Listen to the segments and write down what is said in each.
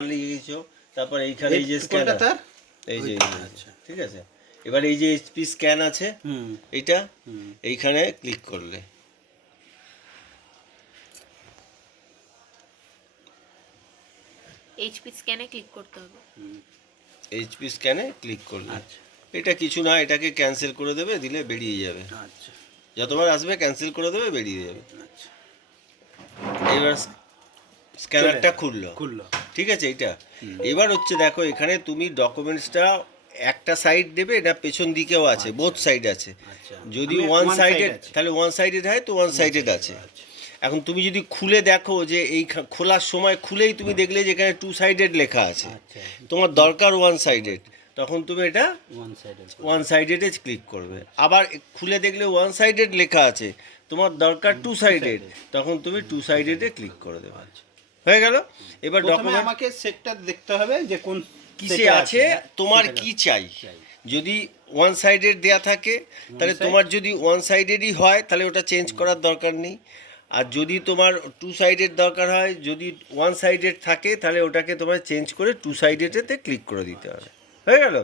লিখেছো, তারপর এইখানে এই যে স্ক্যানার, এই যে আচ্ছা ঠিক আছে। এবার এই যে এইচপি স্ক্যান আছে, এইটা এইখানে ক্লিক করলে এইচপি স্ক্যানে ক্লিক করতে হবে। এইচপি স্ক্যানে ক্লিক করলে এটা কিছু না, এটাকে ক্যান্সেল করে দেবে, দিলে বেরিয়ে যাবে। আচ্ছা, যতবার আসবে ক্যান্সেল করে দেবে, বেরিয়ে যাবে। আচ্ছা, এবার স্ক্যানারটা খুললো, ঠিক আছে। এইটা এবার হচ্ছে দেখো, এখানে তুমি ডকুমেন্টসটা একটা সাইড দেবে, এটা পেছন দিকেও আছে, বোথ সাইড আছে। যদি ওয়ান সাইডেড তাহলে ওয়ান সাইডেড হয়, তো ওয়ান সাইডেড আছে। এখন তুমি যদি খুলে দেখো যে এই খোলার সময় খুলেই তুমি দেখলে যে এখানে টু সাইডেড লেখা আছে, তোমার দরকার ওয়ান সাইডেড, তখন তুমি এটা ওয়ান সাইডেডে ক্লিক করবে। আবার খুলে দেখলে ওয়ান সাইডেড লেখা আছে, তোমার দরকার টু সাইডেড, তখন তুমি টু সাইডেডে ক্লিক করে দেবে। হয়ে গেল। এবার ডকুমেন্ট আমাকে সেটটা দেখতে হবে যে কোন কিসে আছে, তোমার কি চাই। যদি ওয়ান সাইডেড দেয়া থাকে তাহলে তোমার যদি ওয়ান সাইডেডই হয় তাহলে ওটা চেঞ্জ করার দরকার নেই। আর যদি তোমার টু সাইডেড দরকার হয়, যদি ওয়ান সাইডেড থাকে তাহলে ওটাকে তোমার চেঞ্জ করে টু সাইডেডেতে ক্লিক করে দিতে হবে। হয়ে গেল,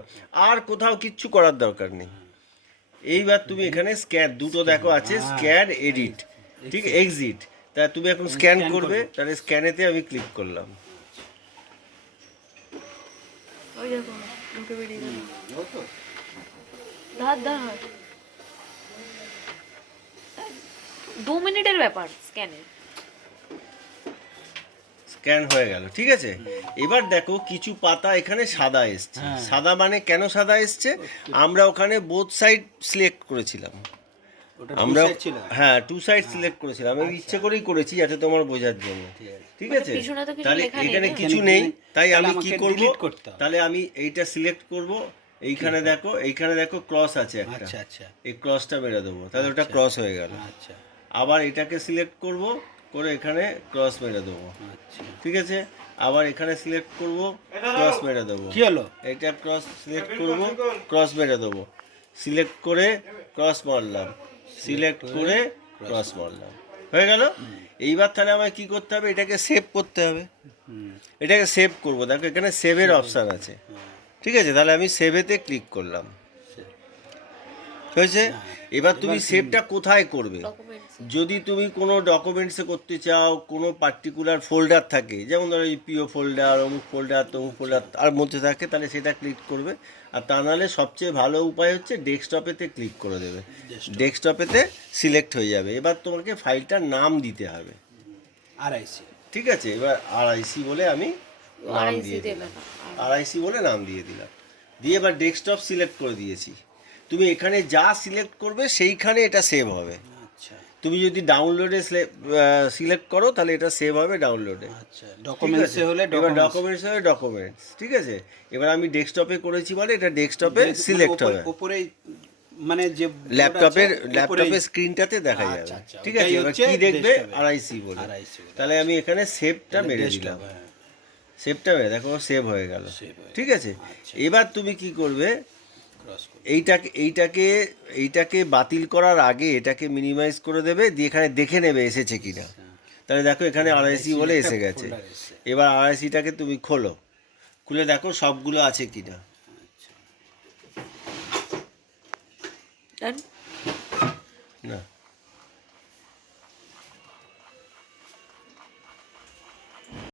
আর কোথাও কিচ্ছু করার দরকার নেই। এইবার তুমি এখানে স্ক্যান দুটো দেখো আছে, স্ক্যান এডিট, ঠিক, এক্সিট। তা তুমি এখন স্ক্যান করবে, তাহলে স্ক্যানেতে আমি ক্লিক করলাম। ওই দেখো ঢুকে বেরিয়ে গেল। ধার ধার 2 মিনিটের ব্যাপার স্ক্যানের। স্ক্যান হয়ে গেল, ঠিক আছে। এবার দেখো কিছু পাতা এখানে সাদা এসছে। সাদা মানে কেন সাদা এসছে, আমরা ওখানে বোথ সাইড সিলেক্ট করেছিলাম। আমরা হ্যাঁ টু সাইড সিলেক্ট করেছিলাম, আমি ইচ্ছে করেই করেছি যাতে তোমার বোঝার জন্য, ঠিক আছে। তাহলে এখানে কিছু নেই, তাই আমি কি করব, তাহলে আমি এইটা সিলেক্ট করব। এইখানে দেখো, এইখানে দেখো ক্রস আছে একটা, এই ক্রসটা মেরে দেবো, তাহলে ওটা ক্রস হয়ে গেল। আবার এটাকে সিলেক্ট করব, করে এখানে ক্রস মেরে দেবো, ঠিক আছে। আবার এখানে সিলেক্ট করব, ক্রস মেরে দেবো। কি হলো, এটা ক্রস সিলেক্ট করব, ক্রস মেরে দেবো, সিলেক্ট করে ক্রস মারলাম, সিলেক্ট করে ক্রস মারলাম, হয়ে গেল। এইবার তাহলে আমায় কি করতে হবে, এটাকে সেভ করতে হবে। এটাকে সেভ করব, দেখো এখানে সেভের অপশান আছে, ঠিক আছে। তাহলে আমি সেভেতে ক্লিক করলাম, হয়েছে। এবার তুমি সেভটা কোথায় করবে, যদি তুমি কোনো ডকুমেন্টসে করতে চাও, কোনো পার্টিকুলার ফোল্ডার থাকে, যেমন ধরো এই পিও ফোল্ডার, অমুক ফোল্ডার, তমুক ফোল্ডার আর মধ্যে থাকে, তাহলে সেটা ক্লিক করবে। আর তা নাহলে সবচেয়ে ভালো উপায় হচ্ছে ডেস্কটপেতে ক্লিক করে দেবে, ডেস্কটপেতে সিলেক্ট হয়ে যাবে। এবার তোমাকে ফাইলটার নাম দিতে হবে আরআইসি, ঠিক আছে। এবার আরআইসি বলে আমি নাম দিয়ে দিলাম, আরআইসি বলে নাম দিয়ে দিলাম, দিয়ে এবার ডেস্কটপ সিলেক্ট করে দিয়েছি। তুমি এখানে যা সিলেক্ট করবে সেইখানে এটা সেভ হবে। তুমি যদি ডাউনলোডে সিলেক্ট করো তাহলে এটা সেভ হবে ডাউনলোডে। ডকুমেন্টসে হলে ডকুমেন্টস হবে ডকুমেন্টস, ঠিক আছে। এবার আমি ডেস্কটপে করেছি বলে এটা ডেস্কটপে সিলেক্ট হবে, উপরে মানে যে ল্যাপটপের স্ক্রিনটাতে দেখা যাবে, ঠিক আছে। এবার কি দেখবে, আরআইসি বলে, তাহলে আমি এখানে সেভটা মেরে দিলাম, সেভটা মেরে দেখো সেভ হয়ে গেল, ঠিক আছে। এবার তুমি কি করবে, এইটাকে বাতিল করার আগে এটাকে মিনিমাইজ করে দেবে, দিয়ে এখানে দেখে নেবে এসেছে কিনা। তাহলে দেখো এখানে আরআইসি বলে এসে গেছে। এবার আরআইসিটাকে তুমি খোলো, খুলে দেখো সবগুলো আছে কিনা। না